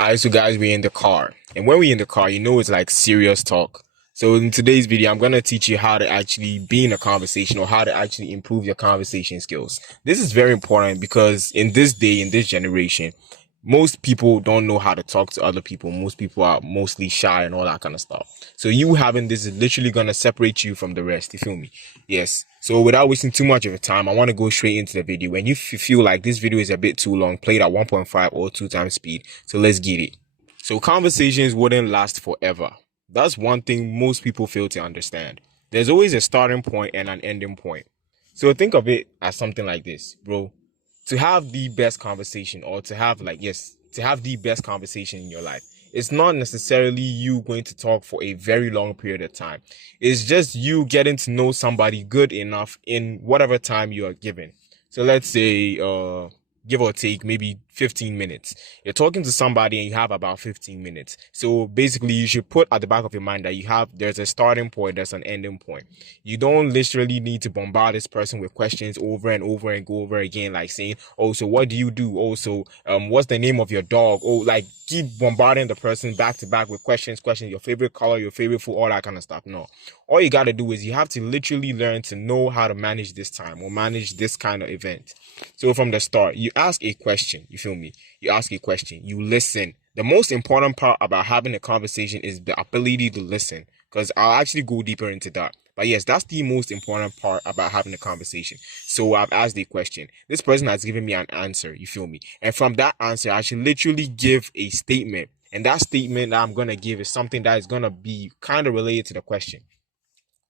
Alright, so guys, we're in the car. And when we're in the car, it's like serious talk. So in today's video, I'm gonna teach you how to actually be in a conversation or how to actually improve your conversation skills. This is very important because in this day, in this generation, most people don't know how to talk to other people. Most people are mostly shy and all that kind of stuff. So you having this is literally gonna separate you from the rest. You feel me? Yes. So without wasting too much of your time, I want to go straight into the video. When you feel like this video is a bit too long, play it at 1.5 or 2 times speed. So let's get it. So conversations wouldn't last forever. That's one thing most people fail to understand. There's always a starting point and an ending point. So think of it as something like this, bro. To have the best conversation or to have to have the best conversation in your life, it's not necessarily you going to talk for a very long period of time. It's just you getting to know somebody good enough in whatever time you are given. So let's say give or take maybe 15 minutes. You're talking to somebody and you have about 15 minutes. So basically you should put at the back of your mind that there's a starting point, there's an ending point. You don't literally need to bombard this person with questions over and over and go over again, like saying, oh, so what do you do? Oh, so what's the name of your dog? Oh, like keep bombarding the person back to back with questions, your favorite color, your favorite food, all that kind of stuff. No. All you got to do is you have to literally learn to know how to manage this time or manage this kind of event. So from the start, you ask a question, you feel me? You ask a question, you listen. The most important part about having a conversation is the ability to listen, because I'll actually go deeper into that. But yes, that's the most important part about having a conversation. So I've asked a question. This person has given me an answer, you feel me? And from that answer, I should literally give a statement. And that statement that I'm going to give is something that is going to be kind of related to the question.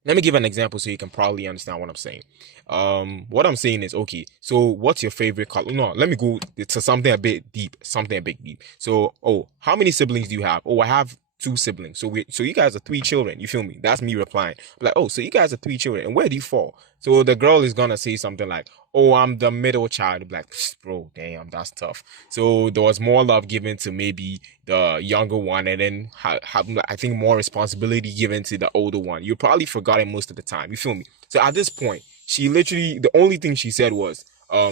Let me give an example so you can probably understand what I'm saying. What I'm saying is, okay, so what's your favorite color? No, let me go to something a bit deep, So, oh, how many siblings do you have? Oh, I have two siblings. So you guys are three children. You feel me? That's me replying. Like, oh, so you guys are three children. And where do you fall? So the girl is gonna say something like, oh, I'm the middle child. Be like, bro, damn, that's tough. So there was more love given to maybe the younger one, and then I think more responsibility given to the older one. You probably forgot it most of the time. You feel me? So at this point, she literally the only thing she said was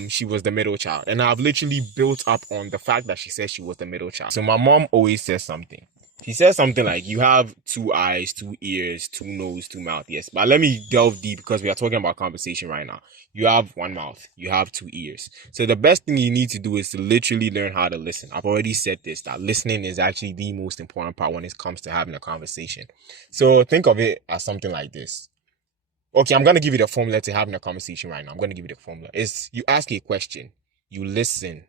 she was the middle child, and I've literally built up on the fact that she said she was the middle child. So my mom always says something. He says something like, you have two eyes, two ears, two nose, two mouth. Yes, but let me delve deep because we are talking about conversation right now. You have one mouth, you have two ears. So the best thing you need to do is to literally learn how to listen. I've already said this, that listening is actually the most important part when it comes to having a conversation. So think of it as something like this. Okay, I'm going to give you the formula to having a conversation right now. I'm going to give you the formula. It's you ask a question, you listen.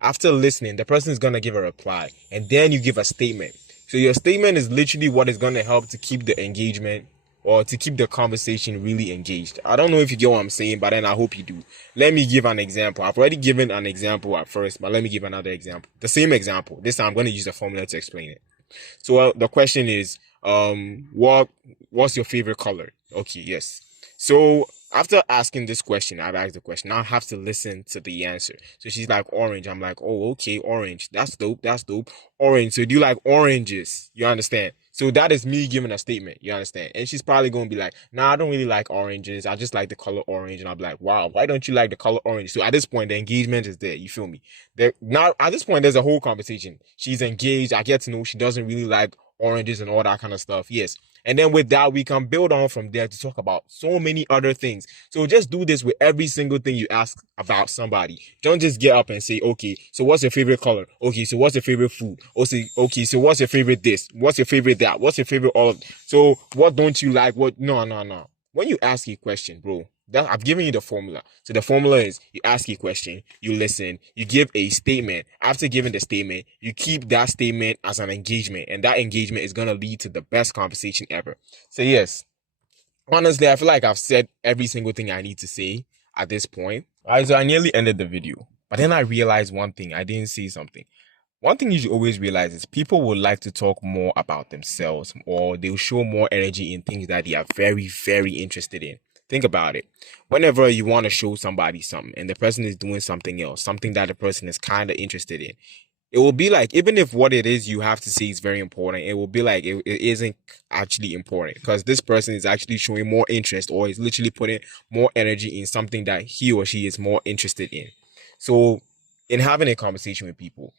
After listening, the person is going to give a reply, and then you give a statement. So your statement is literally what is going to help to keep the engagement or to keep the conversation really engaged. I don't know if you get what I'm saying, but then I hope you do. Let me give an example. I've already given an example at first, but let me give another example. The same example. This time I'm going to use a formula to explain it. So the question is, what's your favorite color? Okay, yes. So after asking this question, I've asked the question. Now I have to listen to the answer. So she's like orange. I'm like, oh, okay, orange. That's dope. That's dope. Orange. So do you like oranges? You understand? So that is me giving a statement. You understand? And she's probably gonna be like, nah, I don't really like oranges. I just like the color orange. And I'm like, wow, why don't you like the color orange? So at this point, the engagement is there. You feel me? There now at this point, there's a whole conversation. She's engaged. I get to know she doesn't really like oranges and all that kind of stuff. Yes. And then with that, we can build on from there to talk about so many other things. So just do this with every single thing you ask about somebody. Don't just get up and say, okay, so what's your favorite color? Okay, so what's your favorite food? Okay, so what's your favorite this? What's your favorite that? What's your favorite all of? So what don't you like? What? No, no, no. When you ask a question, bro, I've given you the formula. So the formula is you ask a question, you listen, you give a statement. After giving the statement, you keep that statement as an engagement, and that engagement is gonna lead to the best conversation ever. So yes, honestly, I feel like I've said every single thing I need to say at this point. Alright, so I nearly ended the video, but then I realized one thing. I didn't say something. One thing you should always realize is people would like to talk more about themselves, or they'll show more energy in things that they are very, very interested in. Think about it. Whenever you want to show somebody something and the person is doing something else, something that the person is kind of interested in, it will be like, even if what it is you have to say is very important, it will be like it isn't actually important because this person is actually showing more interest or is literally putting more energy in something that he or she is more interested in. So, in having a conversation with people,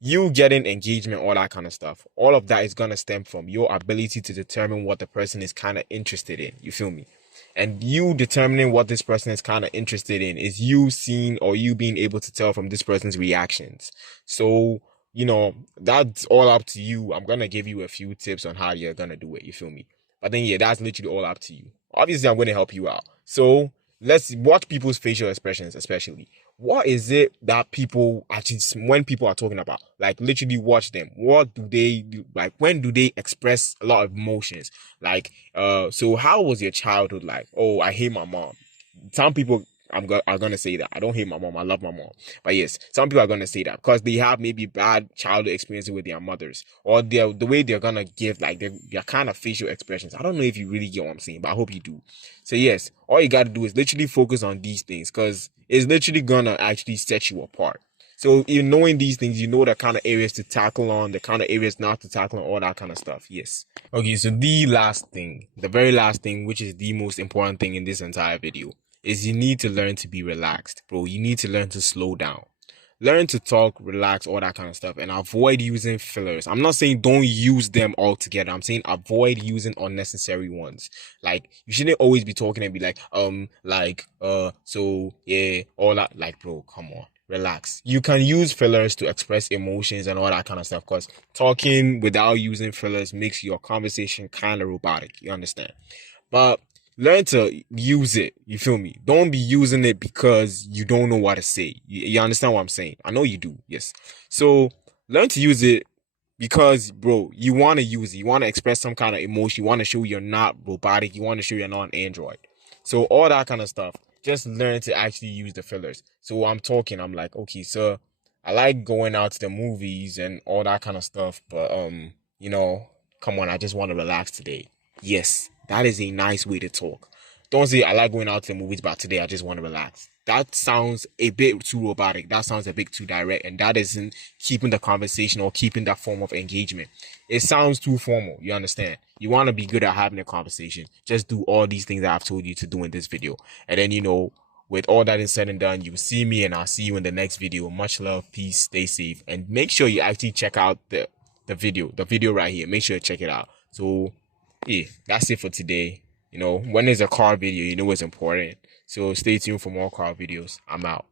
you getting engagement, all that kind of stuff, all of that is gonna stem from your ability to determine what the person is kind of interested in. You feel me? And you determining what this person is kind of interested in is you seeing or you being able to tell from this person's reactions. So, that's all up to you. I'm gonna give you a few tips on how you're gonna do it. You feel me? But then, yeah, that's literally all up to you. Obviously, I'm gonna help you out. So let's watch people's facial expressions, especially. What is it that people actually, when people are talking about, like literally watch them? What do they do? Like, when do they express a lot of emotions? Like, so how was your childhood like? Oh, I hate my mom. Some people are gonna say that. I don't hate my mom. I love my mom. But yes, some people are gonna say that because they have maybe bad childhood experiences with their mothers, or the way they're gonna give like their kind of facial expressions. I don't know if you really get what I'm saying, but I hope you do. So yes, all you gotta do is literally focus on these things because it's literally gonna actually set you apart. So in knowing these things, you know the kind of areas to tackle on, the kind of areas not to tackle on, all that kind of stuff. Yes. Okay, so the last thing, the very last thing, which is the most important thing in this entire video, is you need to learn to be relaxed, bro. You need to learn to slow down. Learn to talk, relax, all that kind of stuff, and avoid using fillers. I'm not saying don't use them altogether. I'm saying avoid using unnecessary ones. Like, you shouldn't always be talking and be like, so, yeah, all that. Like, bro, come on. Relax. You can use fillers to express emotions and all that kind of stuff because talking without using fillers makes your conversation kind of robotic. You understand? But learn to use it. You feel me? Don't be using it because you don't know what to say. You understand what I'm saying? I know you do. Yes. So learn to use it because, bro, you want to use it. You want to express some kind of emotion. You want to show you're not robotic. You want to show you're not an android. So all that kind of stuff. Just learn to actually use the fillers. So I'm talking. I'm like, okay, sir, I like going out to the movies and all that kind of stuff, but come on, I just want to relax today. Yes, that is a nice way to talk. Don't say I like going out to the movies, but today I just want to relax. That sounds a bit too robotic. That sounds a bit too direct, and that isn't keeping the conversation or keeping that form of engagement. It sounds too formal. You understand? You want to be good at having a conversation. Just do all these things that I've told you to do in this video, and then with all that is said and done, you see me, and I'll see you in the next video. Much love, peace, stay safe, and make sure you actually check out the video right here. Make sure you check it out. So yeah, that's it for today. When there's a car video, it's important. So stay tuned for more car videos. I'm out.